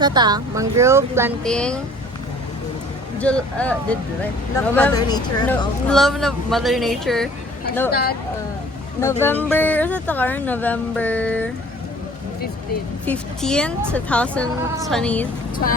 Asa ta? Mangrove planting. Love Mother Nature. Love na Mother Nature. Hashtag, November, asa ta karon? November 15th, 2025.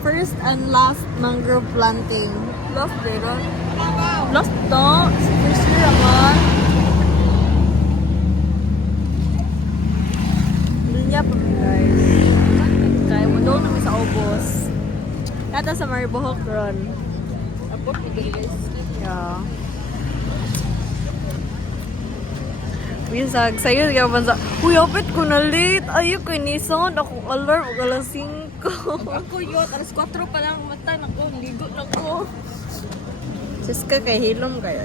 First and last mangrove planting. Love, Veron. Last to, first year naman. Linya pa guys. Kaya mo doon namin sa Obos. Kata sa Maribohok ron. Abot ni guys. Yeah. Bisag, sa'yo ka man sa, uy, apit ko na late. Ayaw ko ni-sound. Akong alarm, alas 5. Ako yun, alas 4 pa lang mata. Naku, ligo na ko. Just ka kay hilom kayo.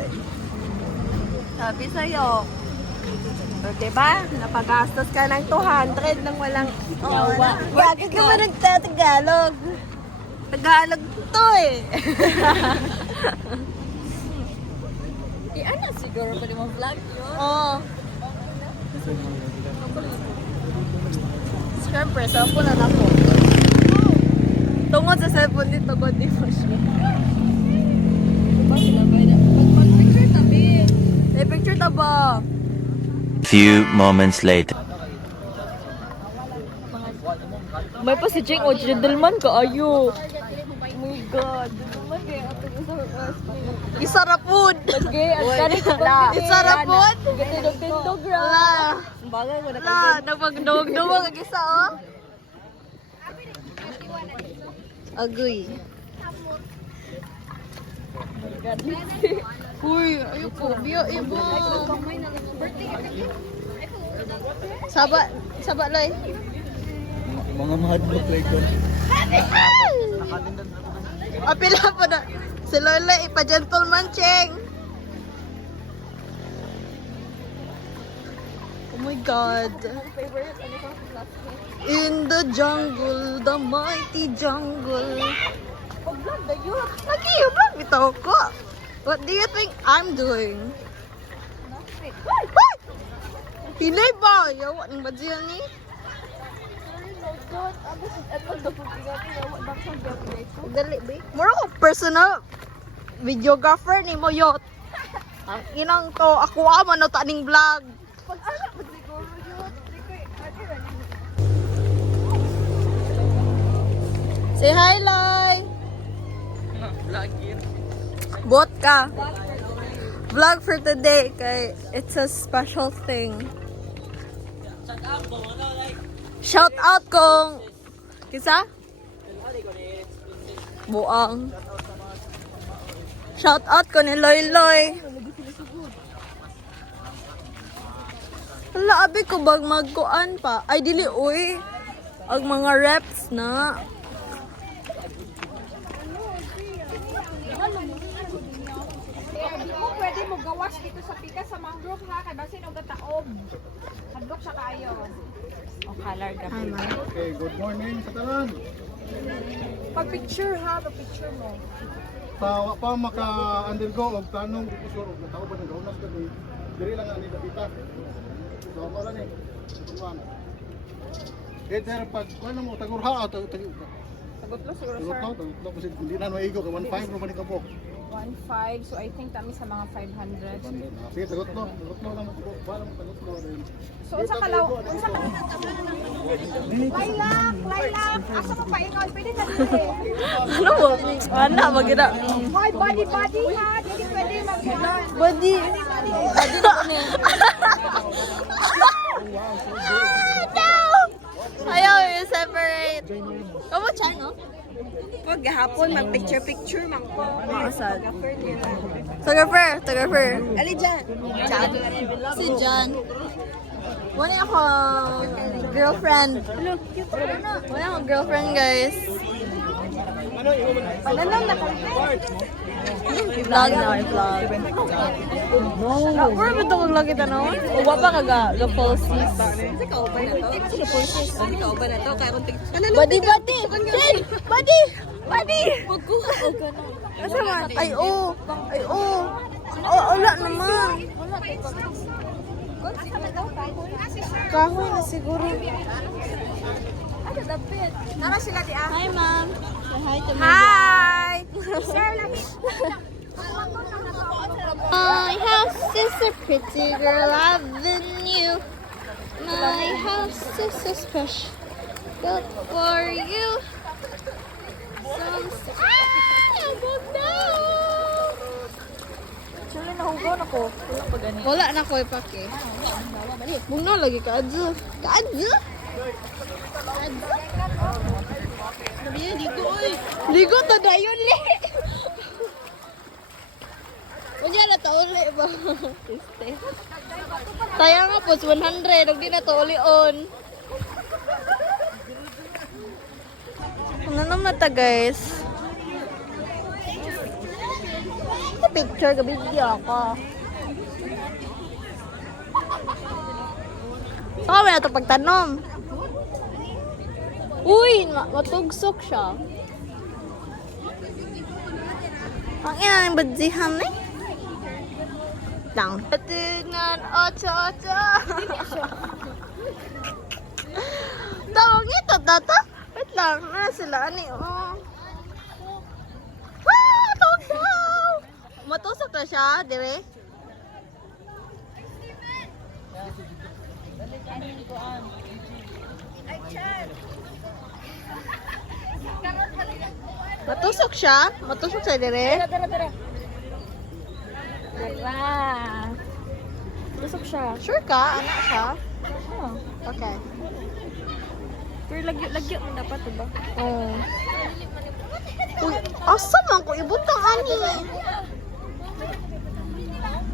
Sabi sa'yo. O, diba? Napagastos ka ng 200 nang walang... Yawa. Bakit ka ba nagtatagalog? Tagalog to eh. Ano siguro pa di mo vlog yun? Oo. Siyempre, cellphone na ako. Tungod sa cellphone dito, God di mo siya. Diba sila ba na? Pag-picture tabi. May picture na ba? Few moments later. May pa si Jing o gentleman ka ayo. Oh my god. Gentleman kaya ato sa Isarapod! Lagi, ang kanin ko Isarapod! Gatidog-tindog ra. Wala! Bagay mo na Wala! Nagpagdog-dog ang isa, oh! Agoy. Uy, ayoko. Biyo, ibo. Saba, loy. Mga mahadlok like ko. Apila po na. Si Lola, ipa-gentleman, Cheng. Oh my God. In the jungle, the mighty jungle. Pag-vlog na yun. Lagi, vlog bitaw ko. What do you think I'm doing? Ay! Hilay ba? Yawa, ng badyan ni? Dali, be. Mura ko personal videographer ni mo yot. Ang inang to, ako man na taning vlog. Say hi, Lai! Bot ka. Vlog for today kay it's a special thing. Shout out kong kisa? Buang. Shout out ko ni Loy Loy. Hala, abi ko bag magkuan pa. Ay, dili, uy. Ang mga reps na. Di mo pwede mo gawas dito sa pika sa mangrove ha, kay basin og taob. Hadlok sa kayo. O color ka. Okay, good morning sa tanan. Pag-picture ha, pag-picture mo. Sa pa maka-undergo og tanong dito sa og tao ba nang unas kami. Diri lang ani dapita. So ako lang ni. Tuwan. Either pag ano mo tagurha ato Sagotlo siguro sir. tagurha kasi hindi na maigo ka 15 ro man ka po. 1.5, so I think tami sa mga 500. Sige, tagurha lang mo po. Wala mo tagurha rin. So unsa kalaw, unsa ka Lilac, asa mo paingon? Pwede na dili. Ano mo? Wala, magina. Hoy, body ha, dili pwede mag-kuhan. Body. No! Ayaw, you separate. Kamu chan, no? Pag gahapon, mag-picture-picture man ko. Makasad. Photographer. Ali dyan. Si John. Wala ako girlfriend. Wala akong girlfriend, guys. Pananaw na kami. Vlog na, vlog. No. Where ba ito vlog kita no? O ba pa kaga? The falsies. Kasi kauban na to. Kasi falsies. Kasi kauban na to. Kaya kung Buddy! Jen! Buddy! Magkuha o ka na. Asa man? Ay, oh! Oh, wala naman. Kahoy na siguro. Nara sila di ah. Hi, ma'am. Say hi to me. Hi! Sir, lagi. My house is a pretty girl avenue. My house is so special. Built for you. Ang ganda! Actually, nahugaw na ko. Wala pa ganito. Wala na ko ipake. Muna lagi ka adzo. Ka adzo? Sabi niya, ligo oy. Ligo to na yun li. Kanya na to uli ba? Kaya nga po, 100. Huwag di na to uli on. Ano naman ta guys? Picture ka video ako. Saka ba na ito pagtanom? Uy! Matugsok siya. Ang ina ng badzihan eh. Lang. Tingnan, ocho. Tawag ito, tata. Wait lang, na sila ani. Oh. Ah, tawag daw. Matusok na siya, dire. Matusok siya? Matusok siya, dire? Tara. Lusok siya. Sure ka? Anak siya? Oh. Okay. Pero lagyo mo dapat, diba? Oh. Uy, asa man ko ibutang ani.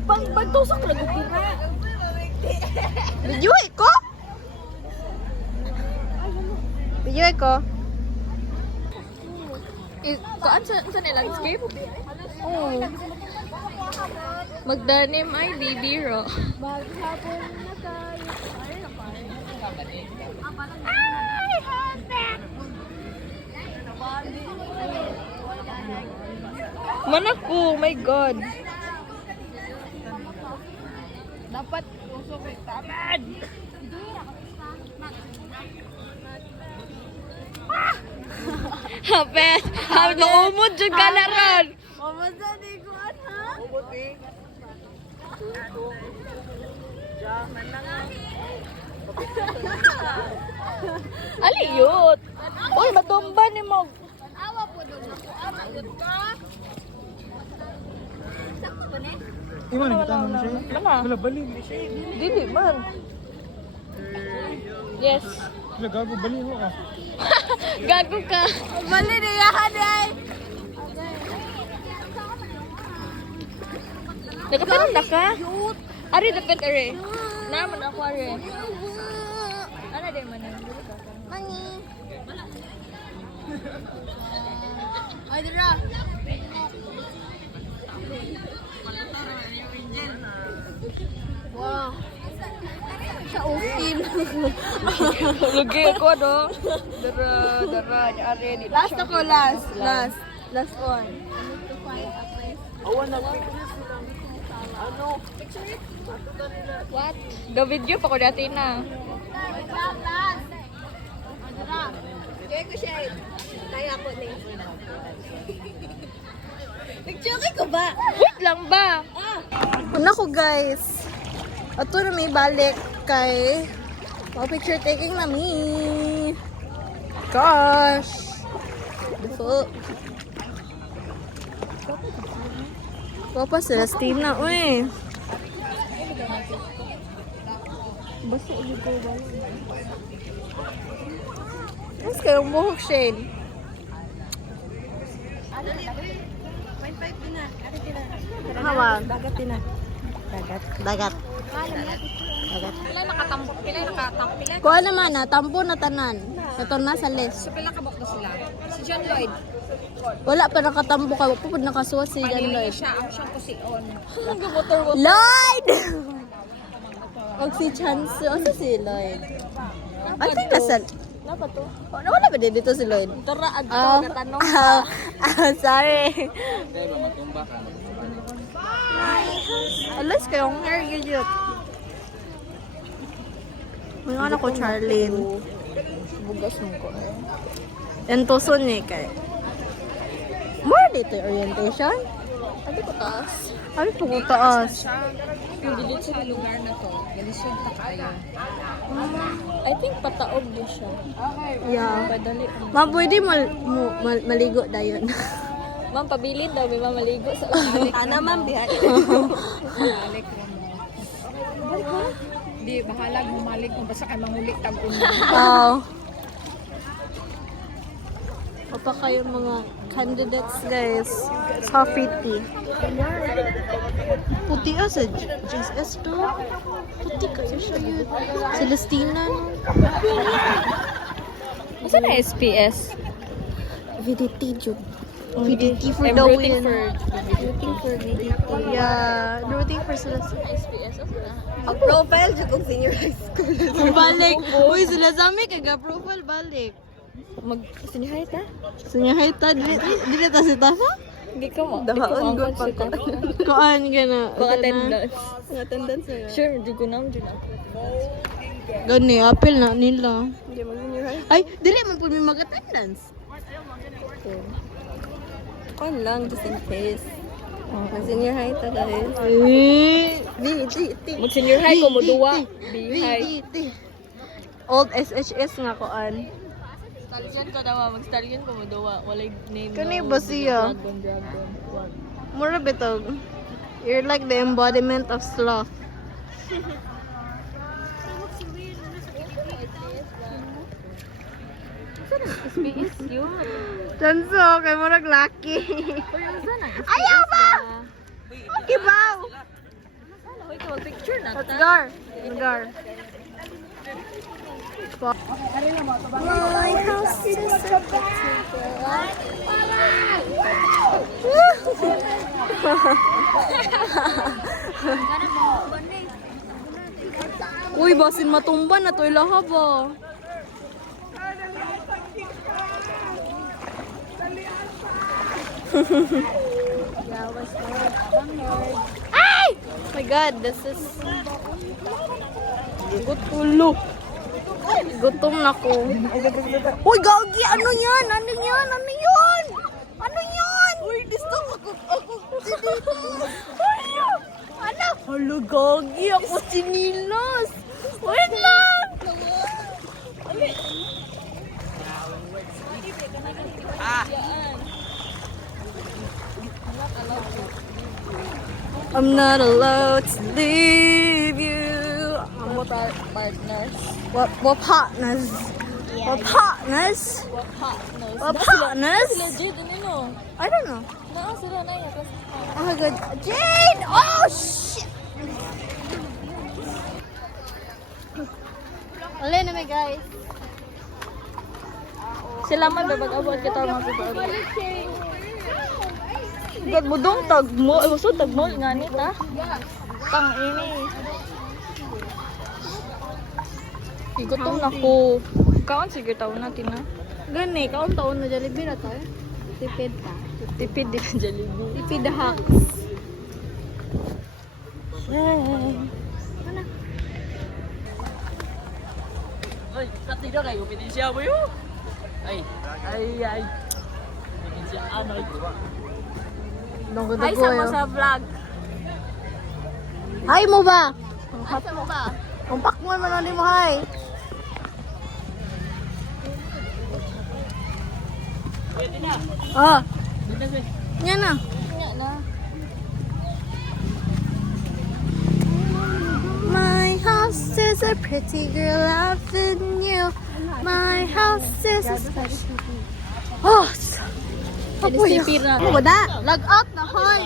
Pagtusok na gupira. Video ko? Video ko? Kaan sa landscape? Oo. Magdanim ay bibiro. Manak ko, my God. Dapat usok tamad. Hapet, umod jud ka na ron. Aliyot. Uy, matumba ni mo. Iman kita mo siya. Lama. Wala bali. Dili man. Yes. Wala gago bali mo ka. Gago ka. Mali na yahan ay. Nakapinan na ka? Ari, dapat ari. Naman ako ari. Ano din man yun? Mani. Ay, dira. Wow. Sa ukim. Lagi ako, no? Dara, ari. Last ako, last. Last one. What? The video pa ko dati na. Kaya ko siya. Kaya ko ni. Picture ko ba? Wait lang ba? Una ko guys. Ato na may balik kay picture taking na me. Gosh. Beautiful. Papa Celestina, uy. Basta ulit ko ba? Mas kayong buhok, Shane. Hawa. Dagat din na. Dagat. Pila nakatampo, Kuha naman na, tampo na tanan. Ito na sa list. So pila kabok na sila. Si John Lloyd. Wala pa nakatampo ka. Wala pa nakasuwa si Jan Lloyd. Siya ang siyang kusion. Lloyd! Huwag si Chance. Asa si Lloyd? I think nasa... Napa to? Wala ba din dito si Lloyd? Tara, Oh, agto, natanong sorry. Alas kayong hair yun. May ano ko, Charlene. Bugas mo ko. Entoson eh, kay. More dito yung orientation? Ano ko taas? Ano po ko taas? Yung dito sa lugar na to. Galisod ta kayo. I think pataog din siya. Yeah. Padali. Ma, pwede maligo na yun. Ma'am, pabilin daw. May mamaligo sa ulit. Ana, ma'am, bihan. Balik mo. Di, bahalag bumalik mo. Basta ka mangulik tag-uno. Wow. Pa kayo mga candidates, guys. Sa Fiti. Puti sa JSS to. Puti kayo siya yun. Celestina, no? Masa na SPS? VDT, Jud. VDT for I'm the rooting win. for VDT. Yeah, rooting for Celestina. SPS. Ang profile, Jud, kung senior high school. Balik. Uy, sila sa amin, kaga-profile, balik. Mag-sinihay ta? Senior high ta, dili ta si Tasa? Hindi ka mo. Dahaon, good pag Kuan gana. Pang attendance. Ang attendance na. Sure, di ko na. Di na. Gani, apel na nila. Hindi mag-senior high. Ay, dili man po may mag-attendance. On lang, just in case. Mag-senior high ta guys. VDT. Mag-senior high ko mo duwa. Bihay. VDT. Old SHS nga kuan. Stallion ko daw. Mag-stallion ko mo duwa. Walay name. Kani ba siya? Dragon. Mura bitog. You're like the embodiment of sloth. SPS yun. Chanso, kay murag lucky. Ayaw ba? Kibaw! Hoy, ka mag-picture na. Let's go. Let's go. My house is a Uy, basin matumba na to ilaha ba? Ay! Oh my god, this is gutulo. Gutom na ko. Uy, gagi! Ano yan? Ano yan? Ano yan? Ano yan? Uy, gusto ako dito. Ano? Hala, gagi! Ako sinilas. Wait lang! I'm not allowed to leave you. I'm what Partners. What partners? What partners? Partners. What partners? Legit, ano? I don't know. Naa sila na yun. Oh good. Jade! Oh shit! Wala na may guys. Sila man babag-abot kita mga people. Gad mo dong tagmo. Ay, gusto tagmo. Nga ta. Pang ini. Igutom na ko. Kaon sige taon natin na. Gani, kaon taon na Jollibee na tayo. Tipid pa. Tipid din ang Jollibee. Tipid the hacks. Ay, katida kayo. Pinisya mo yun. Ay. Pinisya anoy. Ay, Sama sa vlog. Hi mo ba? Ay, sama ba? Ang pakman man ulit mo, hi. Pwede na. Ah, Pwede na. yan na. Nga na. My house is a pretty girl avenue. My house is a special. Oh, Sinisipir na. Ano ba na? Log out na, hoy.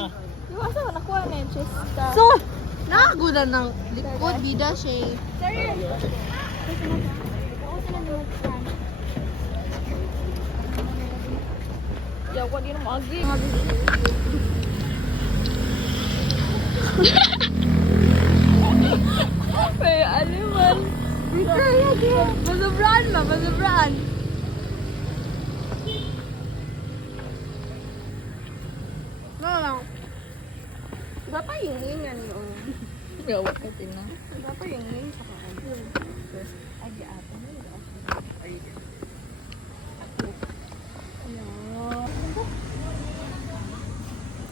Yung asa ko nakuha na yung chista. So, nakaguda ng likod, bida siya. Yaw ko di na maagi. May aliman. Masobraan ba? Masobraan. No. Iba pa yung ingan yun. Gawa ka din na. Dapat yung ngayon sa kakagod. Agi ato na.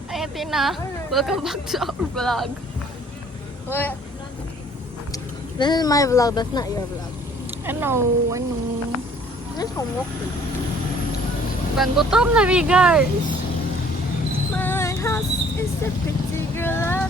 Ay, Tina. Welcome back to our vlog. What? This is my vlog. That's not your vlog. I know. There's homework. Gutom na mi guys. My house is a pretty girl.